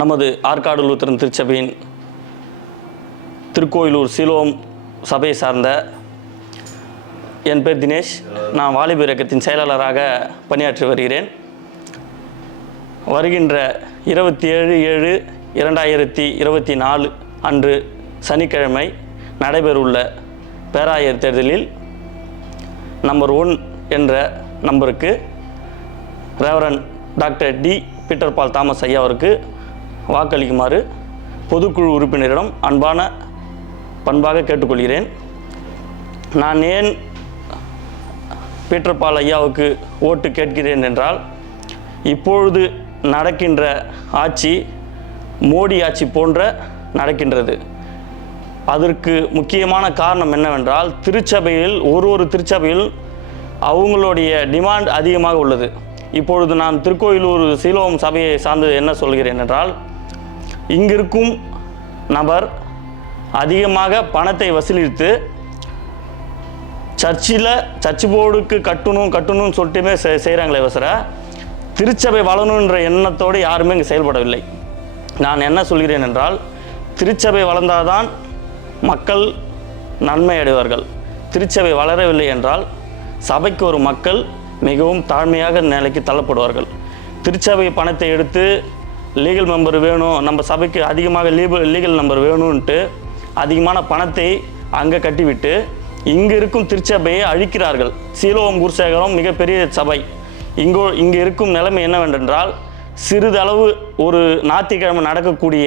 நமது ஆற்காடு லூத்தரன் திருச்சபையின் திருக்கோயிலூர் சீலோம் சபையை சார்ந்த என் பேர் தினேஷ். நான் வாலிபர் இயக்கத்தின் செயலாளராக பணியாற்றி வருகிறேன். வருகின்ற 27/7/2024 அன்று சனிக்கிழமை நடைபெறவுள்ள பேராயர் தேர்தலில் நம்பர் 1 என்ற நம்பருக்கு reverend doctor T Peter Paul Thomas ஐயா அவருக்கு வாக்களிக்குமாறு பொதுக்குழு உறுப்பினரிடம் பண்பாக கேட்டுக்கொள்கிறேன். நான் ஏன் பீட்டர் பால் ஐயாவுக்கு ஓட்டு கேட்கிறேன் என்றால், இப்பொழுது நடக்கின்ற ஆட்சி மோடி ஆட்சி போன்ற நடக்கின்றது. அதற்கு முக்கியமான காரணம் என்னவென்றால், திருச்சபையில் ஒரு திருச்சபையில் அவங்களுடைய டிமாண்ட் அதிகமாக உள்ளது. இப்பொழுது நான் திருக்கோயிலூர் சீலோம் சபையை சார்ந்து என்ன சொல்கிறேன் என்றால், இங்கிருக்கும் நபர் அதிகமாக பணத்தை வசூலித்து சர்ச்சு போர்டுக்கு கட்டணும்னு சொல்லிட்டுமே செய்கிறாங்களே வசர திருச்சபை வளரணுன்ற எண்ணத்தோடு யாருமே இங்கே செயல்படவில்லை. நான் என்ன சொல்கிறேன் என்றால், திருச்சபை வளர்ந்தால்தான் மக்கள் நன்மை அடைவார்கள். திருச்சபை வளரவில்லை என்றால் சபைக்கு ஒரு மக்கள் மிகவும் தாழ்மையாக நிலைக்கு தள்ளப்படுவார்கள். திருச்சபை பணத்தை எடுத்து லீகல் மெம்பர் வேணும், நம்ம சபைக்கு அதிகமாக லீகல் நம்பர் வேணும்ன்ட்டு அதிகமான பணத்தை அங்கே கட்டிவிட்டு இங்கே இருக்கும் திருச்சபையை அழிக்கிறார்கள். சீலோம் குருசேகரம் மிகப்பெரிய சபை. இங்கே இருக்கும் நிலைமை என்னவென்றால், சிறிதளவு ஒரு ஞாயிற்றுக்கிழமை நடக்கக்கூடிய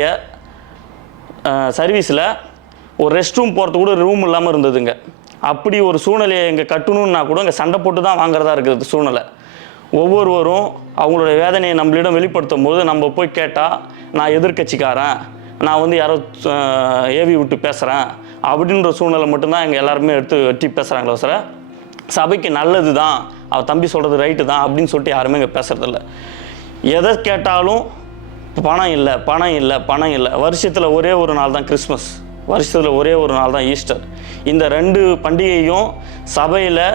சர்வீஸில் ஒரு ரெஸ்ட் ரூம் போகிறதுக்கு கூட ரூம் இல்லாமல் இருந்ததுங்க. அப்படி ஒரு சூழ்நிலையை இங்கே கட்டணுன்னா கூட இங்கே சண்டை போட்டு தான் வாங்குறதா இருக்கிறது சூழ்நிலை. ஒவ்வொருவரும் அவங்களுடைய வேதனையை நம்மளிடம் வெளிப்படுத்தும் போது நம்ம போய் கேட்டால், நான் எதிர்கட்சிக்காரன், நான் யாரோ ஏவி விட்டு பேசுகிறேன் அப்படின்ற சூழ்நிலை மட்டும்தான் எங்கள் எல்லாருமே எடுத்து வெட்டி பேசுகிறாங்களோ சார். சபைக்கு நல்லது தான், அவள் தம்பி சொல்கிறது ரைட்டு தான் அப்படின்னு சொல்லிட்டு யாருமே இங்கே பேசுகிறதில்ல. எதை கேட்டாலும் பணம் இல்லை. வருஷத்தில் ஒரே ஒரு நாள் தான் கிறிஸ்மஸ், வருஷத்தில் ஒரே ஒரு நாள் தான் ஈஸ்டர். இந்த 2 பண்டிகையும் சபையில்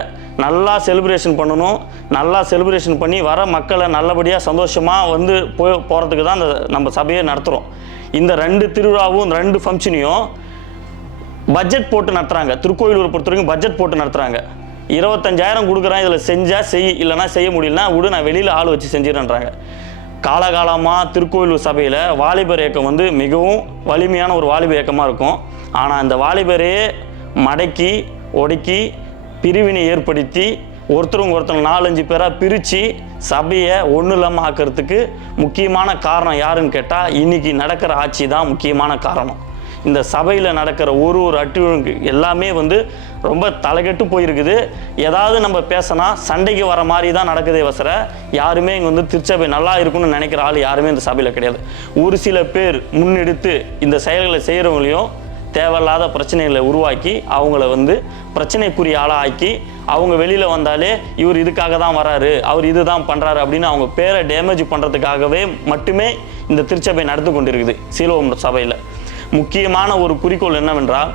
நல்லா செலிப்ரேஷன் பண்ணணும். நல்லா செலிப்ரேஷன் பண்ணி வர மக்களை நல்லபடியாக சந்தோஷமாக போகிறதுக்கு தான் நம்ம சபையை நடத்துகிறோம். இந்த 2 திருவிழாவும் 2 ஃபங்க்ஷனையும் பட்ஜெட் போட்டு நடத்துகிறாங்க. திருக்கோயிலூர் பொறுத்த வரைக்கும் பட்ஜெட் போட்டு நடத்துகிறாங்க. 25,000 கொடுக்குறேன், இதில் செஞ்சால் இல்லைனா செய்ய முடியலனா விடு, நான் வெளியில் ஆள் வச்சு செஞ்சிடன்றாங்க. காலகாலமாக திருக்கோயிலூர் சபையில் வாலிபர் இயக்கம் மிகவும் வலிமையான ஒரு வாலிபர் இயக்கமாக இருக்கும். ஆனால் இந்த வாலிபரே மடக்கி ஒடுக்கி பிரிவினை ஏற்படுத்தி ஒருத்தர் 4-5 பேராக பிரித்து சபையை ஒன்றும் இல்லாமல் ஆக்கிறதுக்கு முக்கியமான காரணம் யாருன்னு கேட்டால், இன்றைக்கி நடக்கிற ஆட்சி தான் முக்கியமான காரணம். இந்த சபையில் நடக்கிற ஒரு அட்டுவழுக்கு எல்லாமே ரொம்ப தலைகெட்டு போயிருக்குது. ஏதாவது நம்ம பேசினா சண்டைக்கு வர மாதிரி தான் நடக்குதே வசர யாருமே இங்கே திருச்சபை நல்லா இருக்குன்னு நினைக்கிற ஆள் யாருமே இந்த சபையில் கிடையாது. ஒரு சில பேர் முன்னெடுத்து இந்த செயல்களை செய்கிறவங்களையும் தேவையில்லாத பிரச்சனைகளை உருவாக்கி அவங்கள பிரச்சனைக்குரிய ஆளாக ஆக்கி அவங்க வெளியில் வந்தாலே இவர் இதுக்காக தான் வராரு, அவர் இது தான் பண்ணுறாரு அப்படின்னு அவங்க பேரை டேமேஜ் பண்ணுறதுக்காகவே மட்டுமே இந்த திருச்சபை நடந்து கொண்டிருக்குது. சீலோம் சபையில் முக்கியமான ஒரு குறிக்கோள் என்னவென்றால்,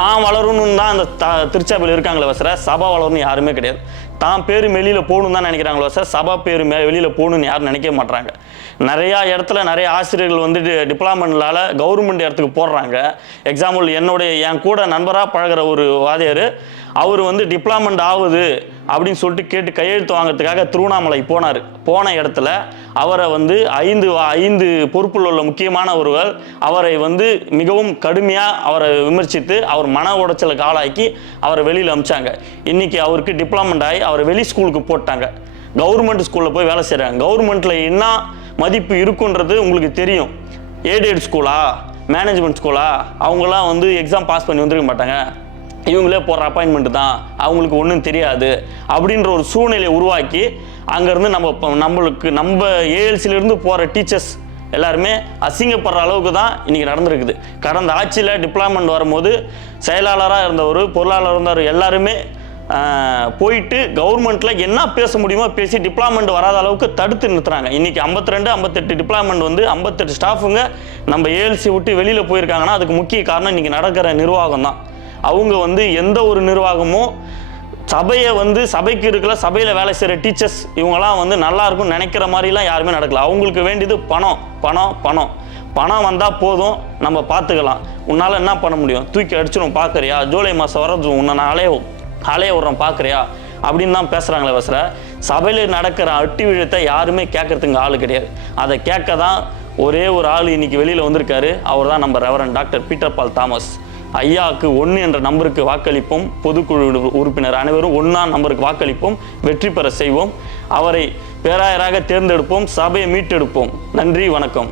தான் வளரணும்னு தான் அந்த திருச்சபையில் இருக்காங்களே வசர சபை வளரணும் யாருமே கிடையாது. தான் பேர் வெளியில் போகணும் தான் நினைக்கிறாங்களோ சார், சபா பேர் வெளியில் போகணுன்னு யாரும் நினைக்க மாட்டாங்க. நிறையா இடத்துல நிறைய ஆசிரியர்கள் டிப்ளாமெண்ட்லால் கவர்மெண்ட் இடத்துக்கு போடுறாங்க. எக்ஸாம்பிள் என் கூட நண்பராக பழகிற ஒரு வாதியார், அவர் டிப்ளாமெண்ட் ஆகுது அப்படின்னு சொல்லிட்டு கேட்டு கையெழுத்து வாங்கிறதுக்காக திருவண்ணாமலை போனார். போன இடத்துல அவரை 5 பொறுப்பில் உள்ள முக்கியமானவர்கள் அவரை மிகவும் கடுமையாக அவரை விமர்சித்து அவர் மன உடைச்சலுக்கு ஆளாக்கி அவரை வெளியில் அனுப்பிச்சாங்க. இன்றைக்கி அவருக்கு டிப்ளாமெண்ட் ஆகி அவரை வெளி ஸ்கூலுக்கு போட்டாங்க. கவர்மெண்ட் ஸ்கூலில் போய் வேலை செய்கிறாங்க. கவர்மெண்ட்டில் என்ன மதிப்பு இருக்குன்றது உங்களுக்கு தெரியும். எய்டட் ஸ்கூலா, மேனேஜ்மெண்ட் ஸ்கூலா, அவங்களாம் எக்ஸாம் பாஸ் பண்ணி வந்துருக்க மாட்டாங்க. இவங்களே போடுற அப்பாயின்மெண்ட் தான், அவங்களுக்கு ஒன்றும் தெரியாது அப்படின்ற ஒரு சூழ்நிலையை உருவாக்கி அங்கேருந்து நம்ம ஏஎல்சியிலேருந்து போகிற டீச்சர்ஸ் எல்லாருமே அசிங்கப்படுற அளவுக்கு தான் இன்றைக்கி நடந்துருக்குது. கடந்த ஆட்சியில் டிப்ளாமெண்ட் வரும்போது செயலாளராக இருந்தவர், பொருளாளர் இருந்தவர் எல்லாருமே போயிட்டு கவர்மெண்ட்டில் என்ன பேச முடியுமோ பேசி டிப்ளாமெண்ட் வராத அளவுக்கு தடுத்து நிறுத்துறாங்க. இன்றைக்கி 52-58 டிப்ளாமெண்ட் 58 ஸ்டாஃபுங்க நம்ம ஏஎல்சி விட்டு வெளியில் போயிருக்காங்கன்னா அதுக்கு முக்கிய காரணம் இன்றைக்கி நடக்கிற நிர்வாகம் தான். அவங்க எந்த ஒரு நிர்வாகமும் சபையை வந்து சபைக்கு இருக்கிற சபையில் வேலை செய்கிற டீச்சர்ஸ் இவங்கெல்லாம் வந்து நல்லா இருக்கும்னு நினைக்கிற மாதிரிலாம் யாருமே நடக்கல. அவங்களுக்கு வேண்டியது பணம் பணம் பணம். பணம் வந்தால் போதும், நம்ம பார்த்துக்கலாம். உன்னால் என்ன பண்ண முடியும்? தூக்கி அடிச்சிடும் பார்க்குறியா? ஜூலை மாதம் வர்றது உன்னை நான் அலைய விட்றோம் பார்க்குறியா அப்படின்னு தான் பேசுகிறாங்களே வசர. சபையில் நடக்கிற அட்டி விழத்தை யாருமே கேட்கறதுக்கு ஆள் கிடையாது. அதை கேட்க தான் ஒரே ஒரு ஆள் இன்னைக்கு வெளியில் வந்திருக்காரு. அவர் தான் நம்ம reverend doctor Peter Paul Thomas. ஐயாவுக்கு 1 என்ற நம்பருக்கு வாக்களிப்போம். பொதுக்குழு உறுப்பினர் அனைவரும் 1 நம்பருக்கு வாக்களிப்போம். வெற்றி பெற செய்வோம். அவரை பேராயராக தேர்ந்தெடுப்போம். சபையை மீட்டெடுப்போம். நன்றி, வணக்கம்.